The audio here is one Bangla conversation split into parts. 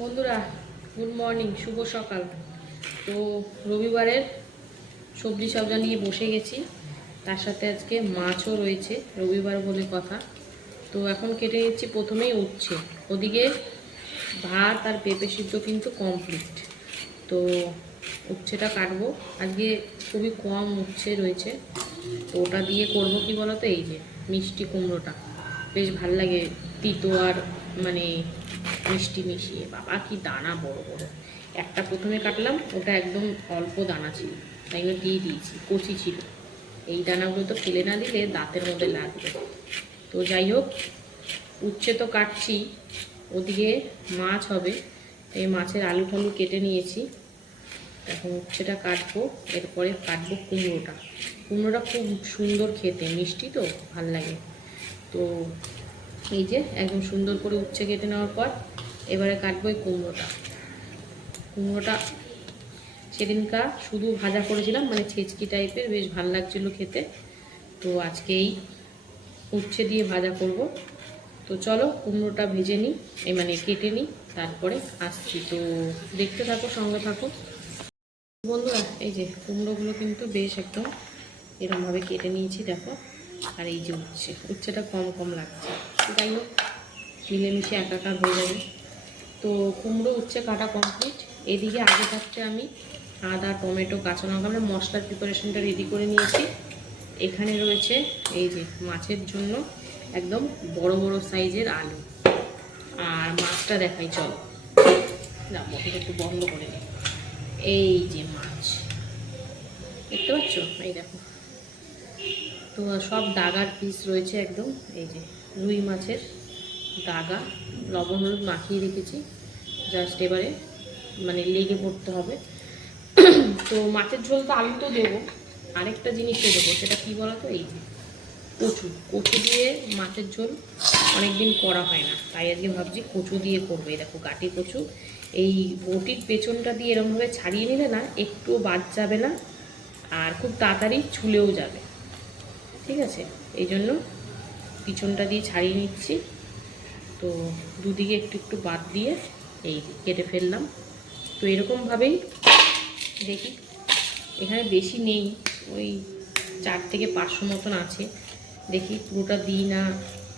বন্ধুরা গুড মর্নিং, শুভ সকাল। তো রবিবারের সবজি সবজা নিয়ে বসে গেছি, তার সাথে আজকে মাছও রয়েছে, রবিবার বলে কথা। তো এখন কেটে নিচ্ছি, প্রথমেই উঠছে, ওদিকে ভাত আর পেঁপে সিদ্ধ কিন্তু কমপ্লিট। তো উচ্ছেটা কাটবো, আজকে খুবই কম উচ্ছে রয়েছে, তো ওটা দিয়ে করবো কি বলতো, এই যে মিষ্টি কুমড়োটা বেশ ভাল লাগে, তিতো আর মানে মিষ্টি মিশিয়ে। বাবা কি দানা বড় বড়, একটা প্রথমে কাটলাম, ওটা একদম অল্প দানা ছিল, তাই জন্য দিয়ে দিয়েছি, কচি ছিল। এই দানাগুলো তো ফেলে না দিলে দাঁতের মধ্যে লাগবে। তো যাই হোক, উচ্ছে তো কাটছি, ওদিকে মাছ হবে, এই মাছের আলু ফালু কেটে নিয়েছি। এখন উচ্ছেটা কাটবো, এরপরে কাটবো কুমড়োটা। কুমড়োটা খুব সুন্দর খেতে, মিষ্টি তো ভাল লাগে। তো এই যে একদম সুন্দর করে উচ্ছে কেটে নেওয়ার পর এবারে কাটবো এই কুমড়োটা। কুমড়োটা সেদিনকার শুধু ভাজা করেছিলাম, মানে ছেচকি টাইপের, বেশ ভাল লাগছিল খেতে। তো আজকে এই উচ্ছে দিয়ে ভাজা করব। তো চলো কুমড়োটা ভেজে নিই, মানে কেটে নিই, তারপরে আসছি। তো দেখতে থাকো, সঙ্গে থাকো বন্ধুরা। এই যে কুমড়োগুলো কিন্তু বেশ একদম এরকমভাবে কেটে নিয়েছি, দেখো। আর এই যে উচ্ছেটা কম কম লাগছে, যাই হোক মিলেমিশে একাকার হয়ে যাবে। তো কুমড়ো উচ্ছে কাটা কমপ্লিট। এদিকে আগে থাকতে আমি আদা, টমেটো, কাঁচা লঙ্কা, আমরা মশলার প্রিপারেশনটা রেডি করে নিয়েছি। এখানে রয়েছে এই যে মাছের জন্য একদম বড় বড় সাইজের আলু। আর মাছটা দেখাই, চলো না, মোটরটা একটু বন্ধ করে নিই। এই যে মাছ দেখতে পাচ্ছ, এই দেখো। তো সব দাগার পিস রয়েছে একদম, এই যে রুই মাছের দাগা, লবণ হলুদ মাখিয়ে রেখেছি, জাস্ট এবারে মানে লেগে পড়তে হবে। তো মাছের ঝোল তো আলু তো দেবো, আরেকটা জিনিসও দেবো, সেটা কী বলো তো, এই যে কচু। কচু দিয়ে মাছের ঝোল অনেক দিন করা হয় না, তাই আজকে ভাবছি কচু দিয়ে করবো। এই দেখো গাটি কচু, এই বটির পেছনটা দিয়ে এরকমভাবে ছাড়িয়ে নিলে না একটুও বাদ যাবে না, আর খুব তাড়াতাড়ি ছুলেও যাবে, ঠিক আছে। এই জন্য পিছনটা দিয়ে ছাড়িয়ে নিচ্ছি। তো দুদিকে একটু একটু বাদ দিয়ে এই যে কেটে ফেললাম। তো এরকমভাবেই দেখি, এখানে বেশি নেই, ওই 4 থেকে 500 মতন আছে। দেখি পুরোটা দিই না,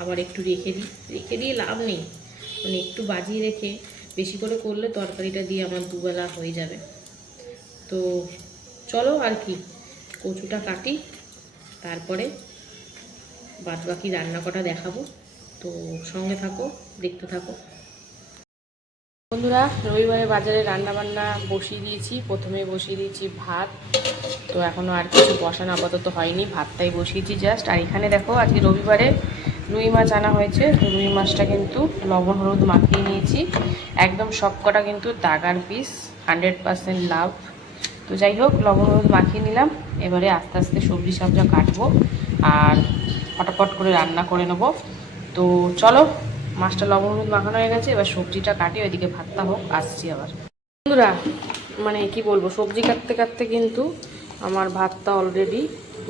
আবার একটু রেখে দিয়ে লাভ নেই, মানে একটু বাজিয়ে রেখে বেশি করে করলে তরকারিটা দিয়ে আমার দুবেলা হয়ে যাবে। তো চলো আর কি, কচুটা কাটি, তারপরে বাদ বাকি রান্না কটা দেখাবো। তো সঙ্গে থাকো, দেখতে থাকো বন্ধুরা। রবিবারে বাজারে রান্না বান্না বসিয়ে দিয়েছি, প্রথমে বসিয়ে দিয়েছি ভাত। তো এখনও আর কিছু বসানো আপাতত হয়নি, ভাতটাই বসিয়েছি জাস্ট। আর এখানে দেখো আজকে রবিবারে রুই মাছ আনা হয়েছে। তো রুই মাছটা কিন্তু লবণ হলুদ মাখিয়ে নিয়েছি, একদম সব কটা কিন্তু দাগার পিস, 100% লাভ। তো যাই হোক, লবণ হলুদ মাখিয়ে নিলাম, এবারে আস্তে আস্তে সবজি সবজা কাটবো আর ফটাফট করে রান্না করে নেব। তো চলো, মাছটা লবণ হলুদ মাখানো হয়ে গেছে, এবার সবজিটা কাটি, ওইদিকে ভাতটা হোক, আসছি আবার। বন্ধুরা মানে কি বলবো, সবজি কাটতে কাটতে কিন্তু আমার ভাতটা অলরেডি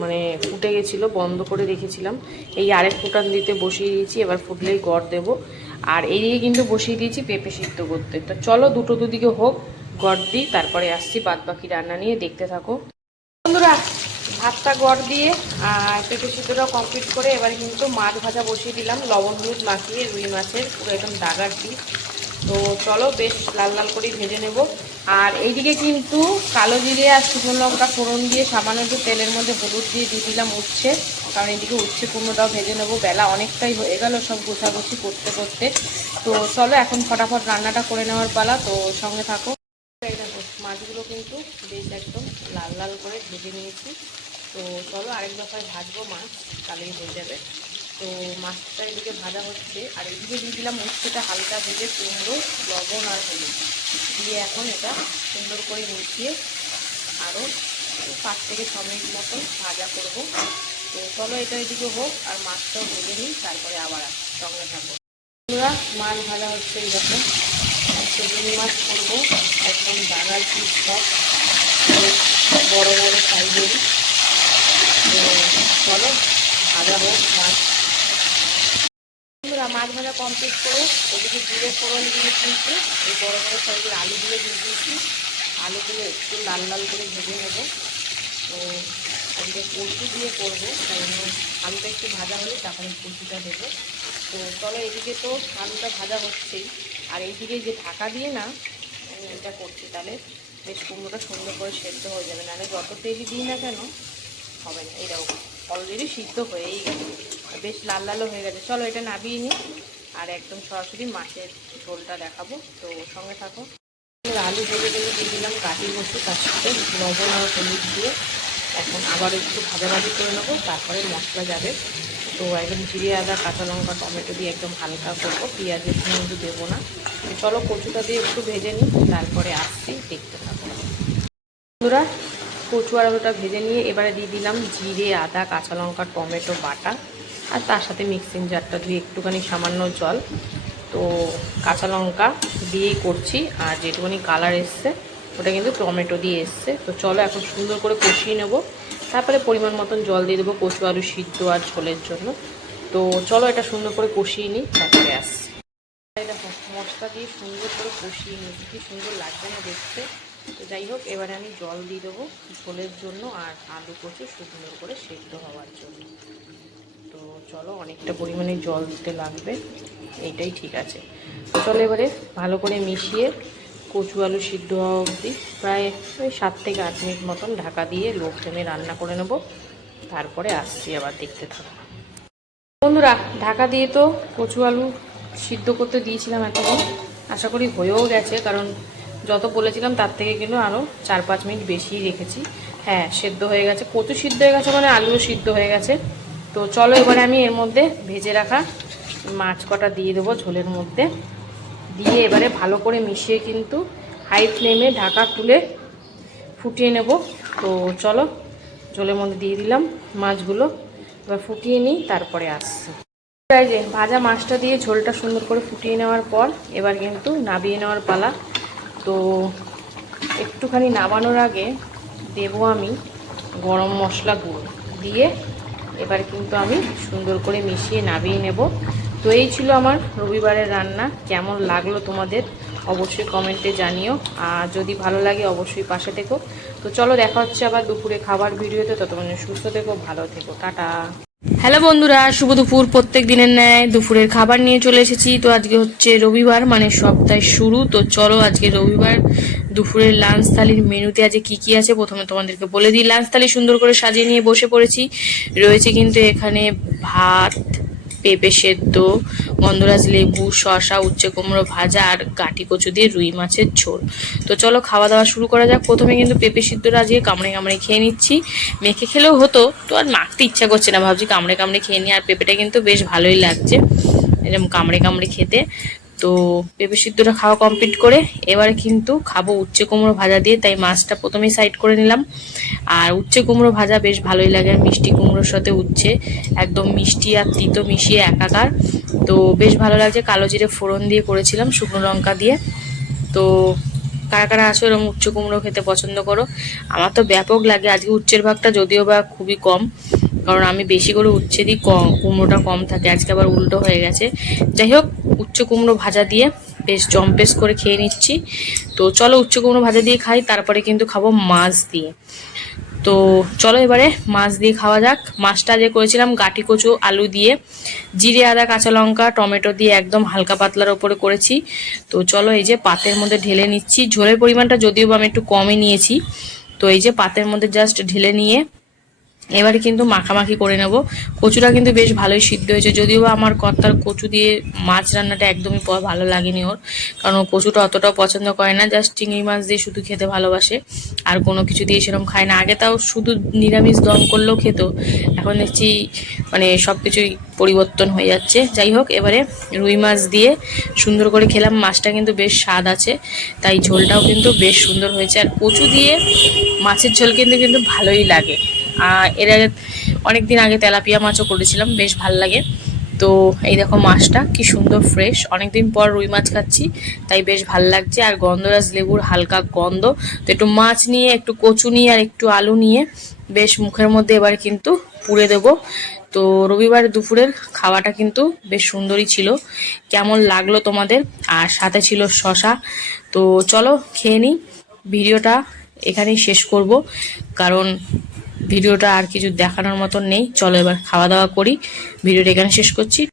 মানে ফুটে গেছিলো, বন্ধ করে রেখেছিলাম। এই আরেক ফুটান দিতে বসিয়ে দিয়েছি, এবার ফুটলেই গড় দেবো। আর এইদিকে কিন্তু বসিয়ে দিয়েছি পেঁপে সিদ্ধ করতে। তো চলো দুদিকে হোক, গড় দিই, তারপরে আসছি বাদ বাকি রান্না নিয়ে, দেখতে থাকো বন্ধুরা। ভাতটা গড় দিয়ে আর পেঁপে সিদ্ধটাও কমপ্লিট করে এবারে কিন্তু মাছ ভাজা বসিয়ে দিলাম, লবণ হলুদ মাখিয়ে, রুই মাছের পুরো একদম দাগার পিস। তো চলো বেশ লাল লাল করেই ভেজে নেব। আর এইদিকে কিন্তু কালো জিরে আর শুকনো লঙ্কা ফোড়ন দিয়ে সামান্য একটু তেলের মধ্যে হলুদ দিয়ে দিলাম উচ্ছে, কারণ এদিকে উচ্ছে কুমড়োটাও ভেজে নেবো। বেলা অনেকটাই হয়ে গেল সব গোছাগুছি করতে করতে। তো চলো এখন ফটাফট রান্নাটা করে নেওয়ার পালা, তো সঙ্গে থাকো। দেখো মাছগুলো কিন্তু বেশ একদম লাল লাল করে ভেজে নিয়েছি। তো চলো আরেক দফায় ভাজবো মাছ, তাহলেই হয়ে যাবে। তো মাছটা এদিকে ভাজা হচ্ছে, আর এদিকে দিয়ে দিলাম উচ্ছেটা হালকা ভেজে, কুমড়ো, লবণ আর হলুদ দিয়ে এখন এটা সুন্দর করে মিশিয়ে আরও 5 থেকে 6 মিনিট মতন ভাজা করব। তো চলো এটা এদিকে হোক, আর মাছটাও ভেজে নিই, তারপরে আবার সঙ্গে থাকবো। বন্ধুরা মাছ ভাজা হচ্ছে, এই রকম রুই মাছ করবো, একদম দাগার পিস সব বড় বড় সাইজেরই। তো চলো ভাজা হোক মাছ। বন্ধুরা মাছ ভাজা কমপ্লিট করে ওদিকে জিরে ফোড়ন দিয়ে দিয়েছি, এই বড় বড় সাইজের আলুগুলো দিয়ে দিয়েছি। আলুগুলো একটু লাল লাল করে ভেজে নেব। তো আজকে কচু দিয়ে করবো, তাই জন্য আলুটা একটু ভাজা হলে তখন কচুটা দেবো। তো চলো, এদিকে তো আলুটা ভাজা হচ্ছেই, আর এইদিকে যে ঢাকা দিয়ে না আমি এটা করছি, তাহলে বেশ কুমড়োটা সুন্দর করে সেদ্ধ হয়ে যাবে। নাহলে যত তেলই দিই না কেন হবে না। এইরকম অলরেডি সিদ্ধ হয়েই গেছে, বেশ লাল লালও হয়ে গেছে। চলো এটা নাবিয়ে নিই, আর একদম সরাসরি মাছের ঝোলটা দেখাবো, তো সঙ্গে থাকো। আলু ভেজে ভেজে দিয়ে দিলাম কাঠি কচু, তার সাথে লবণ আর হলুদ দিয়ে এখন আবার একটু ভাজাভাজি করে নেবো, তারপরে মশলা যাবে। তো একদম জিরে আদা কাঁচা লঙ্কা টমেটো দিয়ে একদম হালকা করবো, পেঁয়াজের কিন্তু দেবো না। চলো কচুটা দিয়ে একটু ভেজে নিই, তারপরে আসছি, দেখতে থাকো বন্ধুরা। কচু আর আলুটা ভেজে নিয়ে এবারে দিয়ে দিলাম জিরে আদা কাঁচা লঙ্কা টমেটো বাটা, আর তার সাথে মিক্সিং জারটা ধুয়ে একটুখানি সামান্য জল। তো কাঁচা লঙ্কা দিয়েই করছি, আর যেটুকুনি কালার এসছে ওটা কিন্তু টমেটো দিয়ে এসছে। তো চলো এখন সুন্দর করে কষিয়ে নেব, তারপরে পরিমাণ মতন জল দিয়ে দেবো কচু আলু সিদ্ধ আর ঝোলের জন্য। তো চলো এটা সুন্দর করে কষিয়ে নিই, তারপরে আসছি। দেখো মশলা দিয়ে সুন্দর করে কষিয়ে নিই, কি সুন্দর লাগবে না দেখতে। তো যাই হোক, এবারে আমি জল দিয়ে দেবো ঝোলের জন্য আর আলু কচু সুন্দর করে সেদ্ধ হওয়ার জন্য। তো চলো, অনেকটা পরিমাণে জল দিতে লাগবে, এইটাই ঠিক আছে। তো চলো এবারে ভালো করে মিশিয়ে কচু আলু সিদ্ধ হওয়া অবধি প্রায় ওই 7 থেকে 8 মিনিট মতন ঢাকা দিয়ে লো ফ্লেমে রান্না করে নেব, তারপরে আসছি আবার, দেখতে থাকো বন্ধুরা। ঢাকা দিয়ে তো কচু আলু সিদ্ধ করতে দিয়েছিলাম এতক্ষণ, আশা করি হয়েও গেছে, কারণ যত বলেছিলাম তার থেকে কিন্তু আরও 4-5 মিনিট বেশিই রেখেছি। হ্যাঁ, সেদ্ধ হয়ে গেছে, কচু সিদ্ধ হয়ে গেছে মানে আলুও সিদ্ধ হয়ে গেছে। তো চলো এবারে আমি এর মধ্যে ভেজে রাখা মাছ কটা দিয়ে দেবো ঝোলের মধ্যে, দিয়ে এবারে ভালো করে মিশিয়ে কিন্তু হাই ফ্লেমে ঢাকা খুলে ফুটিয়ে নেব। তো চলো ঝোলের মধ্যে দিয়ে দিলাম মাছগুলো, এবার ফুটিয়ে নিই, তারপরে আসছি। এই যে ভাজা মাছটা দিয়ে ঝোলটা সুন্দর করে ফুটিয়ে নেওয়ার পর এবার কিন্তু নাবিয়ে নেওয়ার পালা। তো একটুখানি নামানোর আগে দেবো আমি গরম মশলা গুঁড়ো দিয়ে, এবার কিন্তু আমি সুন্দর করে মিশিয়ে নাবিয়ে নেব। তো এই ছিল আমার রবিবারের রান্না, কেমন লাগলো তোমাদের অবশ্যই কমেন্টে জানিও, আর যদি ভালো লাগে অবশ্যই পাশে থেকো। তো চলো দেখা হচ্ছে আবার দুপুরে খাবার ভিডিওতে, ততক্ষণ সুস্থ থেকো, ভালো থেকো, টাটা। হ্যালো বন্ধুরা, শুভ দুপুর। প্রত্যেক দিনের ন্যায় দুপুরের খাবার নিয়ে চলে এসেছি। তো আজকে হচ্ছে রবিবার, মানে সপ্তাহের শুরু। তো চলো আজকে রবিবার দুপুরের লাঞ্চ থালির মেনুতে আজকে কি কি আছে প্রথমে তোমাদেরকে বলে দিই। লাঞ্চ থালি সুন্দর করে সাজিয়ে নিয়ে বসে পড়েছি। রয়েছে কিন্তু এখানে ভাত, পেঁপে সেদ্ধ, গন্ধরাজ লেবু, শসা, উচ্ছে কুমড়ো ভাজা আর গাঁটি কচু দিয়ে রুই মাছের ঝোল। তো চলো খাওয়া দাওয়া শুরু করা যাক। প্রথমে কিন্তু পেঁপে সিদ্ধটা আজকে কামড়ে কামড়ে খেয়ে নিচ্ছি। মেখে খেলেও হতো, তো আর মাখতে ইচ্ছা করছে না, ভাবছি কামড়ে কামড়ে খেয়ে নিই। আর পেঁপেটা কিন্তু বেশ ভালোই লাগছে এরকম কামড়ে কামড়ে খেতে। তো পেঁপে সিদ্ধটা খাওয়া কমপ্লিট করে এবারে কিন্তু খাবো উচ্ছে কুমড়ো ভাজা দিয়ে, তাই মাছটা প্রথমেই সাইড করে নিলাম। আর উচ্ছে কুমড়ো ভাজা বেশ ভালোই লাগে, মিষ্টি কুমড়োর সাথে উচ্ছে একদম মিষ্টি আর তিতো মিশিয়ে একাকার। তো বেশ ভালো লাগছে, কালো জিরে ফোড়ন দিয়ে করেছিলাম, শুকনো লঙ্কা দিয়ে। তো কারা কারা আছো এরকম উচ্ছে কুমড়ো খেতে পছন্দ করো? আমার তো ব্যাপক লাগে। আজকে উচ্ছের ভাগটা যদিও বা খুবই কম, কারণ আমি বেশি করে উচ্ছে দিই, কুমড়োটা কম থাকে। আজকে আবার উল্টো হয়ে গেছে। যাই হোক, উচ্ছে কুমড়ো ভাজা দিয়ে বেশ জম্পেস করে খেয়ে নিচ্ছি। তো চলো উচ্ছে কুমড়ো ভাজা দিয়ে খাই, তারপরে কিন্তু খাবো মাছ দিয়ে। তো চলো এবারে মাছ দিয়ে খাওয়া যাক। মাছটা যে করেছিলাম গাঁটি কচু আলু দিয়ে, জিরে আদা কাঁচা লঙ্কা টমেটো দিয়ে একদম হালকা পাতলার ওপরে করেছি। তো চলো এই যে পাতের মধ্যে ঢেলে নিচ্ছি। ঝোলের পরিমাণটা যদিও বা আমি একটু কমই নিয়েছি। তো এই যে পাতের মধ্যে জাস্ট ঢেলে নিয়ে এবারে কিন্তু মাখামাখি করে নেব। কচুটা কিন্তু বেশ ভালোই সিদ্ধ হয়েছে, যদিও আমার কর্তার কচু দিয়ে মাছ রান্নাটা একদমই ভালো লাগেনি ওর, কারণ ও কচুটা অতটাও পছন্দ করে না, জাস্ট চিংড়ি মাছ দিয়ে শুধু খেতে ভালোবাসে, আর কোনো কিছু দিয়ে সেরকম খায় না। আগে তাও শুধু নিরামিষ দম করলেও খেত, এখন দেখছি মানে সব কিছুই পরিবর্তন হয়ে যাচ্ছে। যাই হোক, এবারে রুই মাছ দিয়ে সুন্দর করে খেলাম। মাছটা কিন্তু বেশ স্বাদ আছে, তাই ঝোলটাও কিন্তু বেশ সুন্দর হয়েছে। আর কচু দিয়ে মাছের ঝোল কিন্তু ভালোই লাগে। এর আগে অনেকদিন আগে তেলাপিয়া মাছও করেছিলাম, বেশ ভাল লাগে। তো এই দেখো মাছটা কি সুন্দর ফ্রেশ, অনেকদিন পর রুই মাছ খাচ্ছি, তাই বেশ ভাল লাগছে। আর গন্ধরাজ লেবুর হালকা গন্ধ। তো একটু মাছ নিয়ে, একটু কচু নিয়ে আর একটু আলু নিয়ে বেশ মুখের মধ্যে এবার কিন্তু পুড়ে দেবো। তো তো রবিবার দুপুরের খাওয়াটা কিন্তু বেশ সুন্দরই ছিল। কেমন লাগলো তোমাদের? আর সাথে ছিল শশা। তো চলো খেয়ে নিই। ভিডিওটা এখানেই শেষ করব, কারণ ভিডিওটা আর কিছু দেখানোর মতন নেই। চলো এবার খাওয়া দাওয়া করি। ভিডিওটা এখানে শেষ করছি।